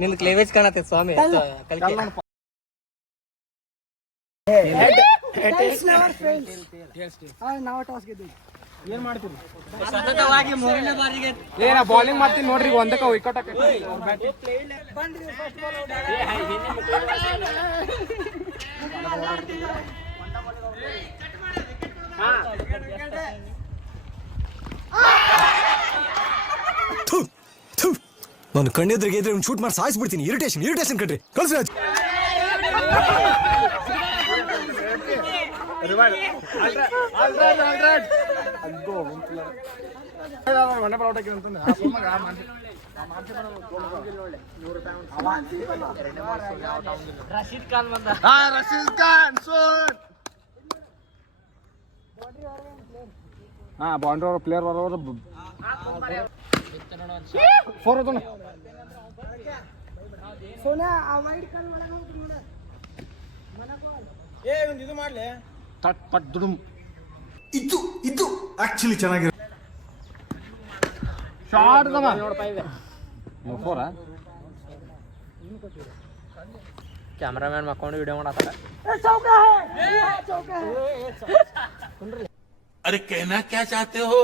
ನಿನ್ ಕ್ಲೇವೇಜ್ ಕಾಣತ್ತೆ ಸ್ವಾಮಿ ಕಲ್ಕಿ ನಾವು ಟಾಸ್ ಗೆದ್ದಿವಿ. ಏನ್ ಮಾಡ್ತೀರಿ? ಸತತವಾಗಿ ಮೂರನೇ ಬಾರಿಗೆ ಏನ ಬೌಲಿಂಗ್ ಮಾಡ್ತೀನಿ ನೋಡ್ರಿ, ಒಂದಕ್ಕೆ ವಿಕೆಟ್ ಹಾಕಿ ನಾನು ಕಣ್ಣೆದ್ರಿಗೆ ಇದ್ರೆ ಒಂದು ಶೂಟ್ ಮಾಡಿ ಸಾಯಿಸ್ಬಿಡ್ತೀನಿ. ಇರಿಟೇಷನ್ ಕಣ್ರಿ, ಕಳ್ಸಿ ರಾಜ್. ರಶೀದ್ ಖಾನ್ ಬಂದ. ರಶೀದ್ ಖಾನ್ ಬೌಂಡ್ರಿ ಅವ್ರ ಪ್ಲೇಯರ್ ಬರೋರು ಫೋರ್ ಅದು ಸೋನಾ ಆ ವೈಡ್ ಕಾಲ್ ಒಳಗೆ ಹೋಗ್ತು ನೋಡ. ಒಂದು ಇದು ಮಾಡ್ಲಿ ತಟ್ ಪಟ್ ದುಡುಮ್. ಇದು ಆಕ್ಚುಲಿ ಚೆನ್ನಾಗಿರೋ ಶಾರ್ಟ್ ಫೋರಾ. ಕ್ಯಾಮ್ರಾಮ್ಯಾನ್ ಮಕ್ಕೊಂಡು ವಿಡಿಯೋ ಮಾಡತ್ತಾರ. अरे कहना क्या चाहते हो?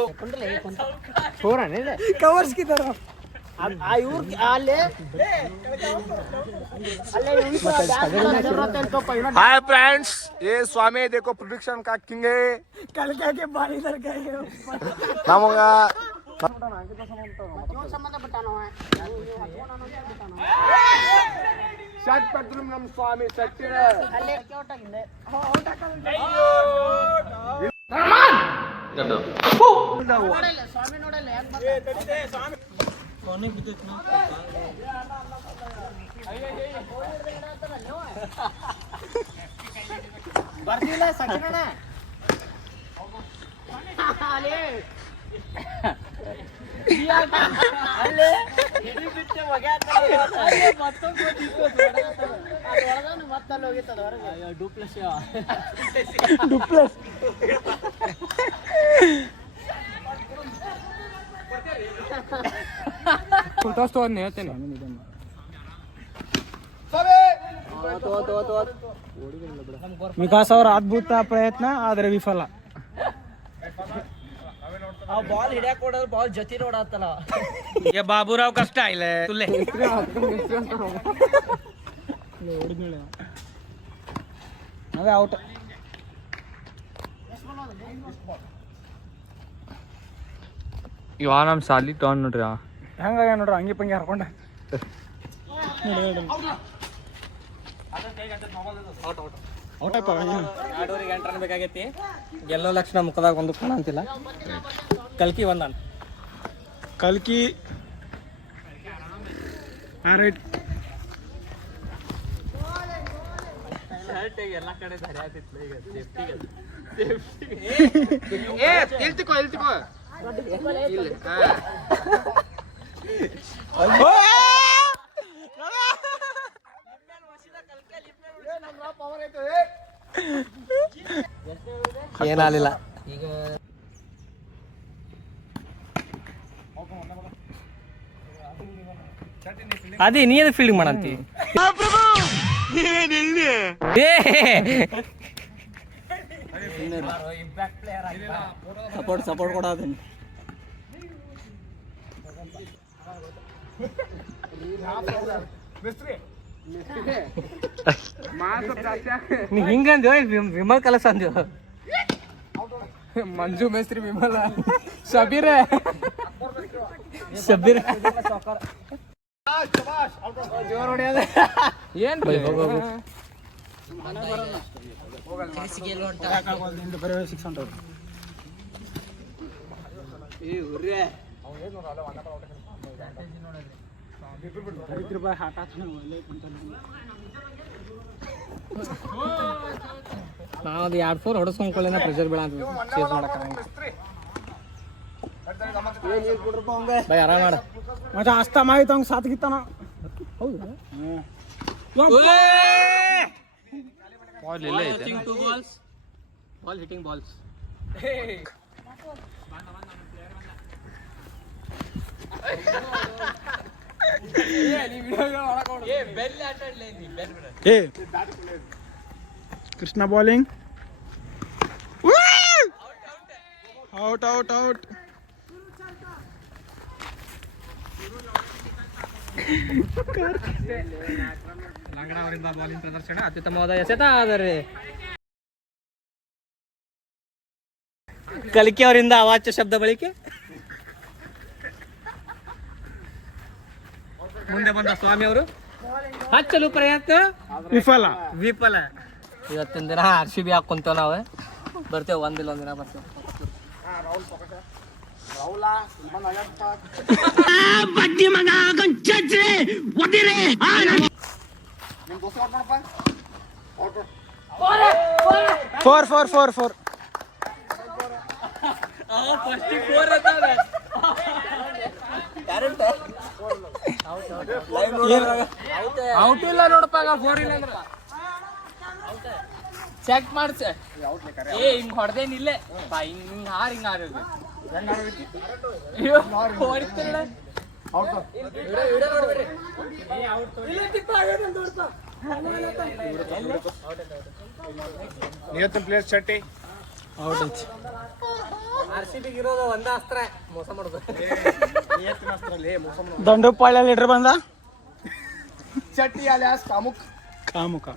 कवर्स की तरफ हाय फ्रेंड्स, ये स्वामी देखो प्रोडक्शन का किंग है. कल क्या के बारी इधर गए ನಮಗ ಶಟ್ ಪಟ್ರು ನಮ್ಮ ಸ್ವಾಮಿ ಶಕ್ತಿರ ಬರ್ಲಿಲ್ಲ ಸಚಿನಣ್ಣ. ಹೇಳ್ತೇನೆ. ವಿಕಾಸ್ ಅವರ ಅದ್ಭುತ ಪ್ರಯತ್ನ ಆದ್ರೆ ವಿಫಲ. ಬಾಲ್ ಹಿಡಿಯಾಕ ಕೊಡೋದು ಬಾಲ್ ಜೊತೆ ನೋಡತ್ತಲ್ಲ. ಬಾಬುರಾವ್ ಕಷ್ಟ ಇಲ್ಲ ಅವೇ ಔಟ್. ಇವ ನಮ್ಮ ಸಾಲಿ ಟರ್ನ್ ನೋಡ್ರಿ. ಹೆಂಗ ನೋಡ್ರಿ ಅಂಗಿ ಪಂಗಿ ಹರ್ಕೊಂಡ. ಆಡೋರಿಗೆ ಎಂಟರ್ ಬೇಕಾಗೈತಿ. ಗೆಲ್ಲೋ ಲಕ್ಷಣ ಮುಖದಾಗ ಒಂದು ಕಾಣ ಅಂತಿಲ್ಲ. ಕಲ್ಕಿ ಒಂದಾನ. ಕಲ್ಕಿ ಎಲ್ಲ ಕಡೆ ಧರೆ ಆತಿತ್ತು ಈಗ ಸೇಫ್ಟಿಗೆ. ಇಲ್ತಿಕೋ ಏನಾಗಲಿಲ್ಲ. ಈಗ ಅದೇ ನೀ ಅದು ಫೀಲ್ಡಿಂಗ್ ಮಾಡಂತಿ. ಸಪೋರ್ಟ್ ಕೊಡೋದನ್ನ ನೀ ಹಿಂಗಂದ್ಯೋ ವಿಮಲ್ ಕಲಸ ಅಂದ್ಯೋ. ಮಂಜು ಮೇಸ್ತ್ರಿ ವಿಮಲ ಶಬೀರ್ ಏನ್ ನಾವು ಅದು 2-4 ಹೊಡೆಸ್ಕೊಂಡ್ಕೊಳ್ಳೇನ ಪ್ರೆಷರ್ ಬೀಳ ಚೇಸ್ ಮಾಡಕ್ಕೆ ಬೈ ಆರಾಮ ಮಾಡ. ಮತ್ತೆ ಅಸ್ತ ಮಾಹಿತಿ ಹಂಗೆ ಸಾತ್ಗಿತ್ತಾನ. ಹೌದು ಬಾಲ್ ಇಲ್ಲ ಐತೆ. Ball hitting balls. ಏ Krishna bowling out out out. ಲಂಗಡ ಅವರಿಂದ ಬಾಲಿಂಗ್ ಪ್ರದರ್ಶನ ಅತ್ಯುತ್ತಮವಾದ ಎಸೆತ ಆದರೆ ಕಲಿಕೆ ಅವರಿಂದ ಅವಾಚ್ಯ ಶಬ್ದ ಬಳಕೆ. ಮುಂದೆ ಬಂದ ಸ್ವಾಮಿ ಅವರು ಹಚ್ಚಲು ಪ್ರಯತ್ನ ವಿಫಲ. ಇವತ್ತಿನ ದಿನ RCB ಹಾಕೊಂತೇವ್ ನಾವು, ಬರ್ತೇವೆ ಒಂದಿಲ್ಲ ಒಂದಿನ ಬರ್ತೇವೆ. Four four four four. Out ಇಲ್ಲ ನೋಡಪ್ಪ, 4 ಇಲ್ಲ ಅಂದ್ರೆ ಚೆಕ್ ಮಾಡ್ಸ. ಏ ಹಿಂಗ್ ಹೊಡೆದೇನ್ ಇಲ್ಲೇ ಬಾ, ಹಿಂಗ್ ಹಾರ್ ಹಿಂಗ್ ಹಾರೋದು ಪ್ಲೇಸ್ ಚಟ್ಟಿ ಔಟ್ ಐತಿ. RCB ಇರೋದು ಒಂದೇ ಅಸ್ತ್ರ, ಮೋಸ ಮಾಡೋದು. ದಂಡು ಪಾಳ್ಯ ಲೀಡರ್ ಬಂದ ಚಟ್ಟಿ ಅಲಿಯಾಸ್ ಕಾಮುಕ್. ಕಾಮುಕ.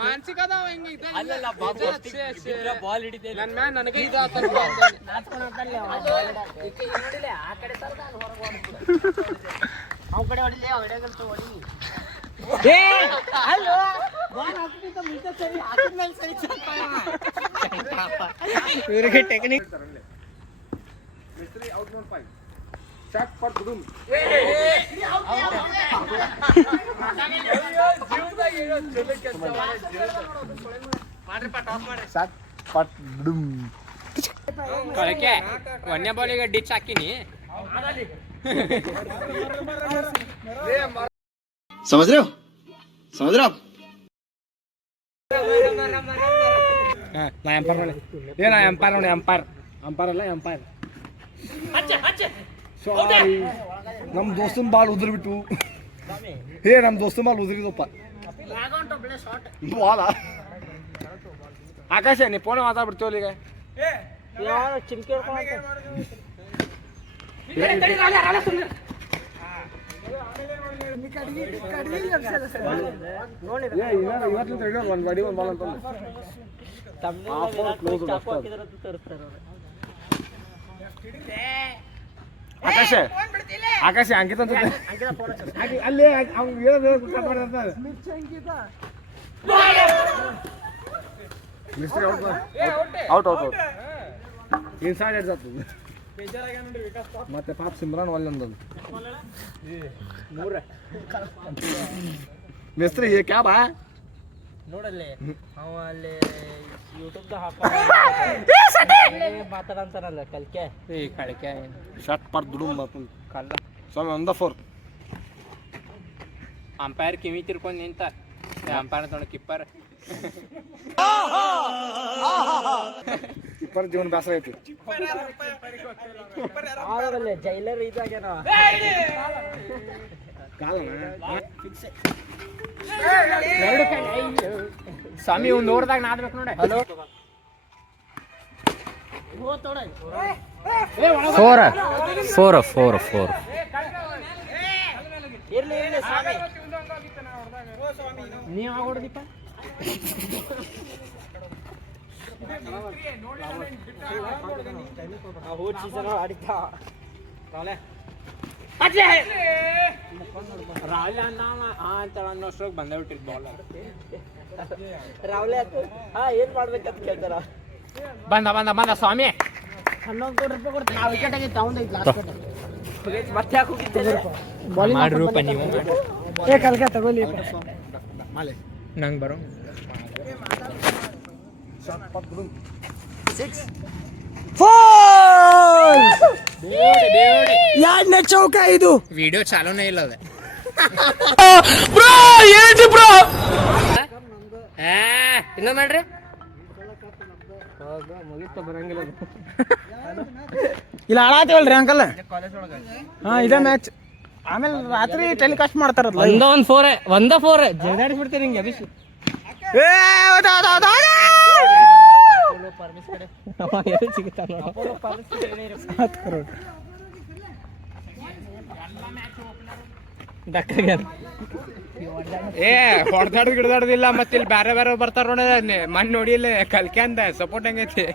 ಮಾನಸಿಕ ಬಾಲ್ ಹಿಡಿತೇನೆ ನನಗೆ ಇವರಿಗೆ ಟೆಕ್ನಿಕ್. ಕೊಳಕೆ ಒಂದೇ ಬಾಲಿಗೆ ಡಿಚ್ ಹಾಕಿನಿ. समझ रहे हो समझ रहे हो आप? ನಾ ಎಂಪೈರ್ ನೋಡಿ ಏನ ಎಂಪೈರ್ ನೋಡಿ ಎಂಪೈರ್ ಅಂಪೈರ್ ಅಲ್ಲ ಎಂಪೈರ್. ಸಾರಿ ನಮ್ಮ ದೋಸ್ತನ ಬಾಲ್ ಉದುರ್ಬಿಟ್ಟು. ನಮ್ಮ ದೋಸ್ತನ ಬಾಲ್ ಉದುರಿದಪ್ಪ. ಬಾಲ ಆಕಾಶ ನೀ ಫೋನ್ ಮಾತಾಡ್ಬಿಡ್ತೀವಲ್ಲ ಈಗ. ಒಂದು ಬಡಿ ಒಂದು ಬಾಲ್ ಅಂತ ಆಕಾಶ ಆಕಾಶ ಅಂಕಿತ ಅಲ್ಲಿ ಔಟ್ ಔಟ್ ಔಟ್ ಇನ್ಸೈಡ್ ಎಡ್ಜಾಗ್ತದೆ. ಮತ್ತೆ ಪಾಪ ಸಿಮ್ರಾನ್ ಒಲ್ಲೊಂದೊಂದು ಮಿಸ್ತ್ರಿ ಕ್ಯಾ ಬಾ ನೋಡಲ್ಲಿ ಅವ ಅಲ್ಲಿ ಯೂಟ್ಯೂಬ್ದಾಗ ಮಾತಾಡಂತಾರಲ್ಲ ಕಲ್ಕೆ ಕಳಕೆ ಶಟ್ ಪರ್ ದುಡುಮ್ ಕಲ್ಲ. ಸ್ವಾಮಿ ಒಂದ 4. ಅಂಪೈರ್ ಕಿವಿ ತಿರ್ಕೊಂಡು ನಿಂತ ಅಂಪೈರ್ ತೊಗೊಂಡು ಕಿಪ್ಪರ್. ಕಿಪ್ಪರ್ ಜೀವನ ಬೇಸರ ಐತಿ. ಜೈಲರ್ ಇದಾಗೇನೋ ಸ್ವಾಮಿ ಇವ್ ನೋಡ್ದಾಗ ನಾಡ್ಬೇಕು ನೋಡಿ. ಹಲೋ ಫೋರ್ ಇರ್ಲಿ ಇರ್ಲಿ ಸ್ವಾಮಿ ನೀವ್ ಆಗೋಡ್ದಿಪ್ಪ. ಹೋದ್ ಸೀಸನ್ ಆಡಿದ್ದ ರಾಹುಲ್ ಅಂತ ಅನ್ನೋಷ್ಟ್ರಾಗ ಬಂದೇ ಬಿಟ್ಟಿದ್ ಬಾಲ್. ರಾಹುಲ್ ಏನ್ ಮಾಡ್ಬೇಕಂತ ಕೇಳ್ತಾರ. ಬಂದ ಬಂದ ಬಂದ ಸ್ವಾಮಿ 11 ಕೋಟಿ ರೂಪಾಯಿ ಕೊಡ್ತೀನಿ. ಆ ವಿಕೆಟ್ ಆಗಿತ್ತು ಅವನೈದು ಲಾಸ್ಟ್ ಮತ್ತೆ ಯಾಕೆ ಹೋಗಿದ್ದೆ ಮಾಡ್ರೂಪ ನೀವು. ಕಲ್ಕೆ ತಗೊಳ್ಳಿ ನಂಗೆ ಬರೋ 6 4 ಗೋಲ್ ಎರಡನೇ ಚೌಕ ಇದು. ವಿಡಿಯೋ ಚಾಲೂನೇ ಇಲ್ಲ ಅದ. ಇನ್ನೂ ಮಾಡ್ರಿ ಇಲ್ಲ ಹಾಳಾತೀವಲ್ರಿ ಅಂಕಲ್. ಹಾ ಇದೇ ಮ್ಯಾಚ್. ಆಮೇಲೆ ರಾತ್ರಿ ಟೆಲಿಕಾಸ್ಟ್ ಮಾಡ್ತಾರಲ್ಲ. ಒಂದ ಫೋರ್ ಜಗಾಡಿಸ್ಬಿಡ್ತೀರಿ ಹಿಂಗೆ ಅಭಿಷೇಕ್. ಹೊಡೆದಾಡ್ ಗಿಡದಾಡದಿಲ್ಲ. ಮತ್ತೆ ಇಲ್ಲಿ ಬೇರೆ ಬೇರೆ ಬರ್ತಾರ ನೋಡ. ಮಣ್ಣು ನೋಡಿ ಇಲ್ಲಿ ಕಲ್ಕ್ಯಾಂದ ಸಪೋರ್ಟ್ ಹೆಂಗೈತಿ.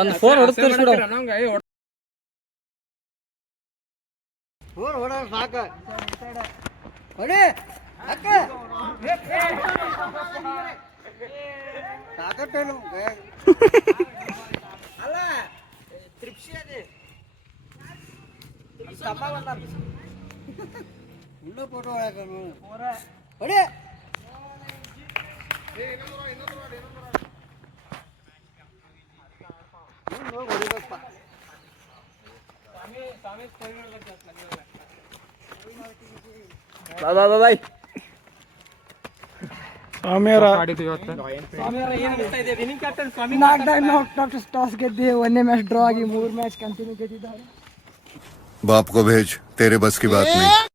ಒಂದ್ ಫೋನ್ ಹೊಡೆಸ್ತೀವಿ ಟಾಸ್ ಗೆದ್ದಿ, ಒಂದೇ ಮ್ಯಾಚ್ ಡ್ರಾ ಆಗಿ 3 ಮ್ಯಾಚ್ ಕಂಟಿನ್ಯೂ ಗೆದ್ದಿದ್ದಾರೆ. बाप को भेज, तेरे बस की बात नहीं.